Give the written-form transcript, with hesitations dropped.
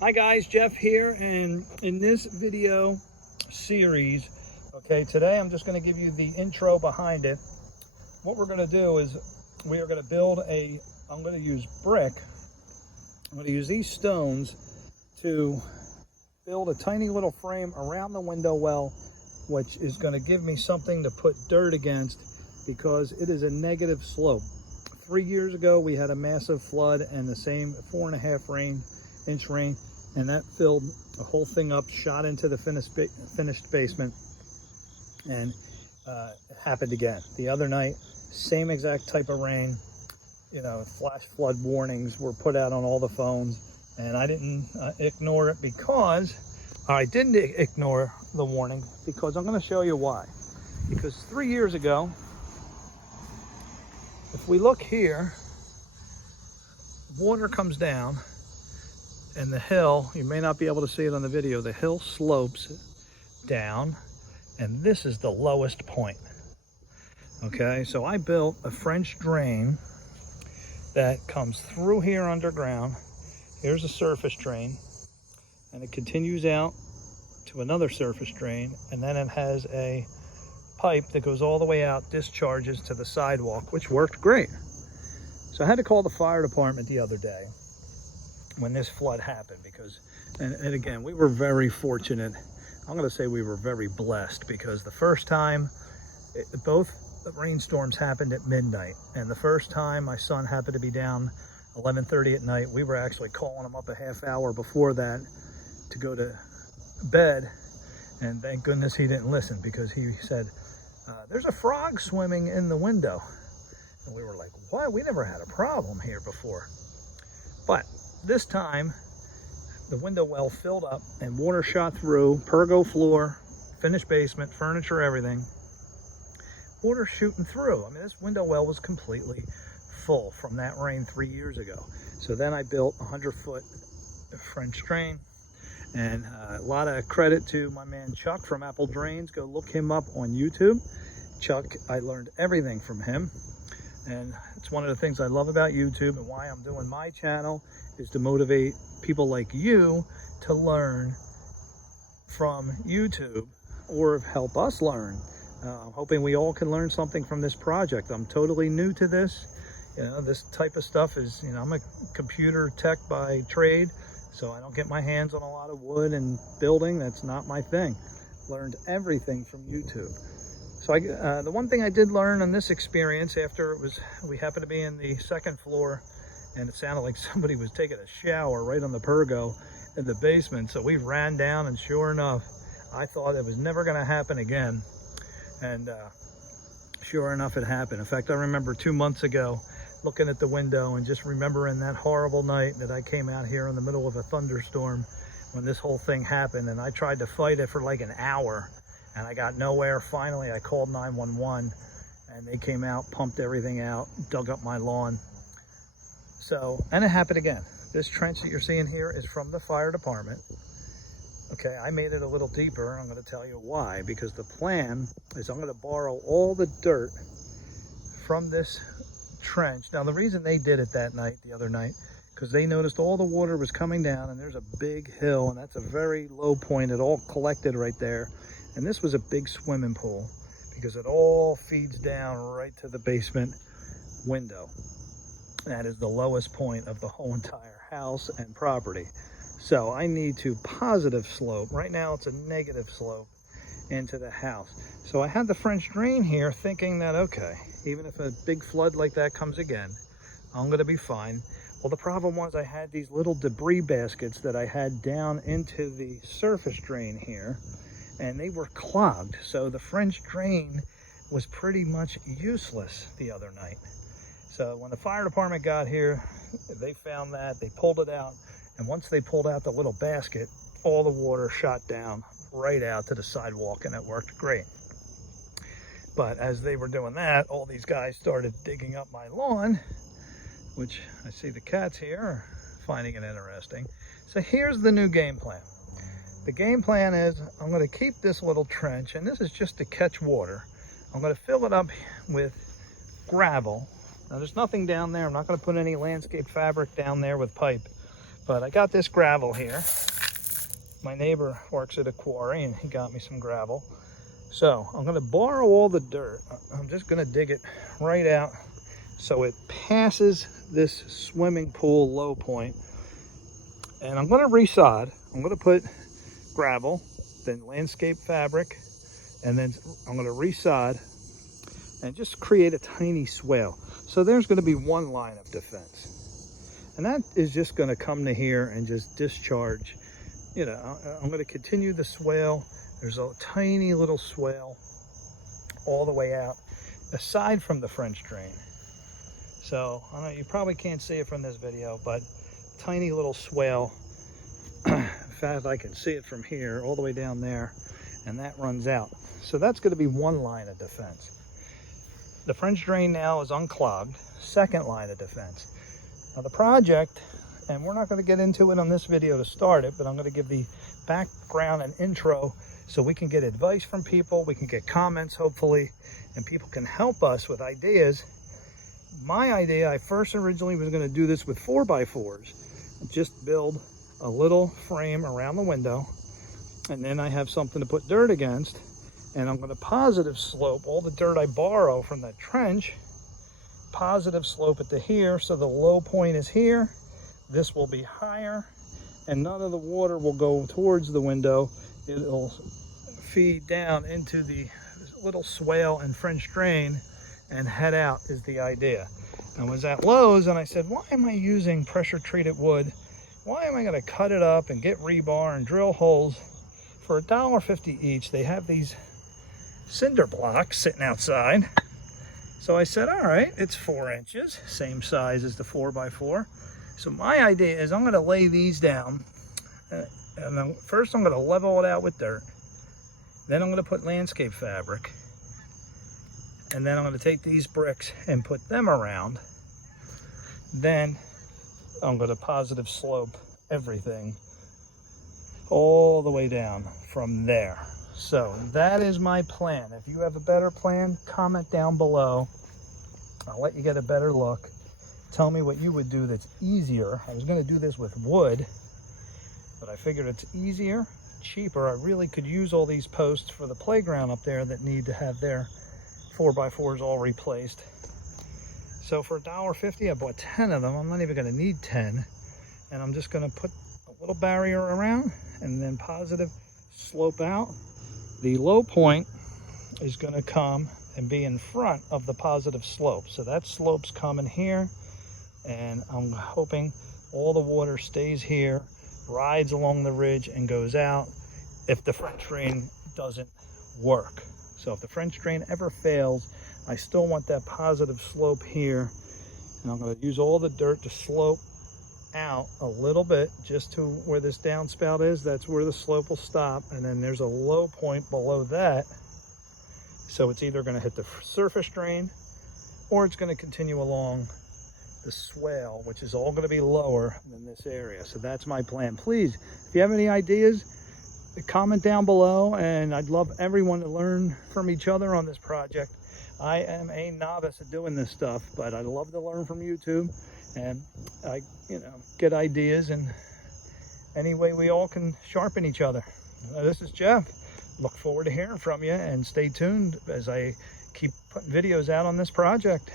Hi guys, Jeff here, and in this video series, today I'm just going to give you the intro behind it. What we're going to do is we are going to build I'm going to use brick. I'm going to use these stones to build a tiny little frame around the window well, which is going to give me something to put dirt against because it is a negative slope. 3 years ago we had a massive flood and the same 4.5-inch rain, and that filled the whole thing up, shot into the finished basement, and it happened again the other night. Same exact type of rain. Flash flood warnings were put out on all the phones, and I didn't ignore it because I didn't ignore the warning because I'm going to show you why. Because 3 years ago, if we look here, water comes down and the hill, you may not be able to see it on the video, the hill slopes down, and this is the lowest point. Okay, so I built a French drain that comes through here underground. Here's a surface drain, and it continues out to another surface drain, and then it has a pipe that goes all the way out, discharges to the sidewalk, which worked great. So I had to call the fire department the other day when this flood happened because, and again, we were very fortunate. I'm going to say we were very blessed because the first time, both rainstorms happened at midnight, and the first time my son happened to be down 11:30 at night, we were actually calling him up a half hour before that to go to bed, and thank goodness he didn't listen because he said, there's a frog swimming in the window. And we were like, what? We never had a problem here before. But this time, the window well filled up and water shot through, pergo floor, finished basement, furniture, everything. Water shooting through. I mean, this window well was completely full from that rain 3 years ago. So then I built a 100-foot French drain. And a lot of credit to my man Chuck from Apple Drains. Go look him up on YouTube. Chuck, I learned everything from him. And it's one of the things I love about YouTube, and why I'm doing my channel is to motivate people like you to learn from YouTube or help us learn. I'm hoping we all can learn something from this project. I'm totally new to this. This type of stuff is, I'm a computer tech by trade, so I don't get my hands on a lot of wood and building. That's not my thing. Learned everything from YouTube. So the one thing I did learn on this experience, after we happened to be in the second floor, and it sounded like somebody was taking a shower right on the pergo in the basement. So we ran down, and sure enough, I thought it was never going to happen again. And sure enough, it happened. In fact, I remember 2 months ago looking at the window and just remembering that horrible night that I came out here in the middle of a thunderstorm when this whole thing happened, and I tried to fight it for like an hour and I got nowhere. Finally, I called 911 and they came out, pumped everything out, dug up my lawn. So, and it happened again. This trench that you're seeing here is from the fire department. Okay, I made it a little deeper, and I'm going to tell you why. Because the plan is I'm going to borrow all the dirt from this trench. Now, the reason they did it the other night, because they noticed all the water was coming down, and there's a big hill, and that's a very low point. It all collected right there. And this was a big swimming pool because it all feeds down right to the basement window. That is the lowest point of the whole entire house and property. So I need to positive slope. Right now it's a negative slope into the house. So I had the French drain here thinking that, okay, even if a big flood like that comes again, I'm going to be fine. Well, the problem was I had these little debris baskets that I had down into the surface drain here, and they were clogged. So the French drain was pretty much useless the other night. So when the fire department got here, they found that, they pulled it out. And once they pulled out the little basket, all the water shot down right out to the sidewalk, and it worked great. But as they were doing that, all these guys started digging up my lawn, which I see the cats here are finding it interesting. So here's the new game plan. The game plan is I'm going to keep this little trench, and this is just to catch water. I'm going to fill it up with gravel. Now there's nothing down there. I'm not going to put any landscape fabric down there with pipe. But I got this gravel here. My neighbor works at a quarry and he got me some gravel. So I'm gonna borrow all the dirt. I'm just gonna dig it right out so it passes this swimming pool low point. And I'm gonna resod. I'm gonna put gravel, then landscape fabric, and then I'm gonna resod and just create a tiny swale. So there's gonna be one line of defense. And that is just gonna come to here and just discharge. You know, I'm gonna continue the swale. There's a tiny little swale all the way out, aside from the French drain. So, I know you probably can't see it from this video, but tiny little swale. In fact, I can see it from here all the way down there, and that runs out. So that's gonna be one line of defense. The French drain now is unclogged, second line of defense. Now the project, and we're not gonna get into it on this video to start it, but I'm gonna give the background and intro so we can get advice from people, we can get comments hopefully, and people can help us with ideas. My idea, I first originally was gonna do this with 4x4s, just build a little frame around the window, and then I have something to put dirt against, and I'm gonna positive slope all the dirt I borrow from that trench, positive slope it to here, so the low point is here, this will be higher, and none of the water will go towards the window. It'll feed down into the little swale and French drain and head out is the idea. I was at Lowe's and I said, why am I using pressure treated wood? Why am I gonna cut it up and get rebar and drill holes for $1.50 each? They have these cinder blocks sitting outside. So I said, all right, it's 4 inches, same size as the 4x4. So my idea is I'm gonna lay these down, and then first I'm gonna level it out with dirt. Then I'm gonna put landscape fabric. And then I'm gonna take these bricks and put them around. Then I'm gonna positive slope everything all the way down from there. So that is my plan. If you have a better plan, comment down below. I'll let you get a better look. Tell me what you would do that's easier. I was gonna do this with wood, but I figured it's easier, cheaper. I really could use all these posts for the playground up there that need to have their 4x4s all replaced. So for $1.50, I bought 10 of them. I'm not even gonna need 10. And I'm just gonna put a little barrier around and then positive slope out. The low point is gonna come and be in front of the positive slope. So that slope's coming here, and I'm hoping all the water stays here, rides along the ridge and goes out if the French drain doesn't work. So if the French drain ever fails, I still want that positive slope here, and I'm going to use all the dirt to slope out a little bit just to where this downspout is. That's where the slope will stop, and then there's a low point below that. So it's either going to hit the surface drain or it's going to continue along the swale, which is all going to be lower than this area. So that's my plan. Please, if you have any ideas, comment down below, and I'd love everyone to learn from each other on this project. I am a novice at doing this stuff, but I love to learn from YouTube, and I, get ideas, and any way we all can sharpen each other. This is Jeff. Look forward to hearing from you, and stay tuned as I keep putting videos out on this project.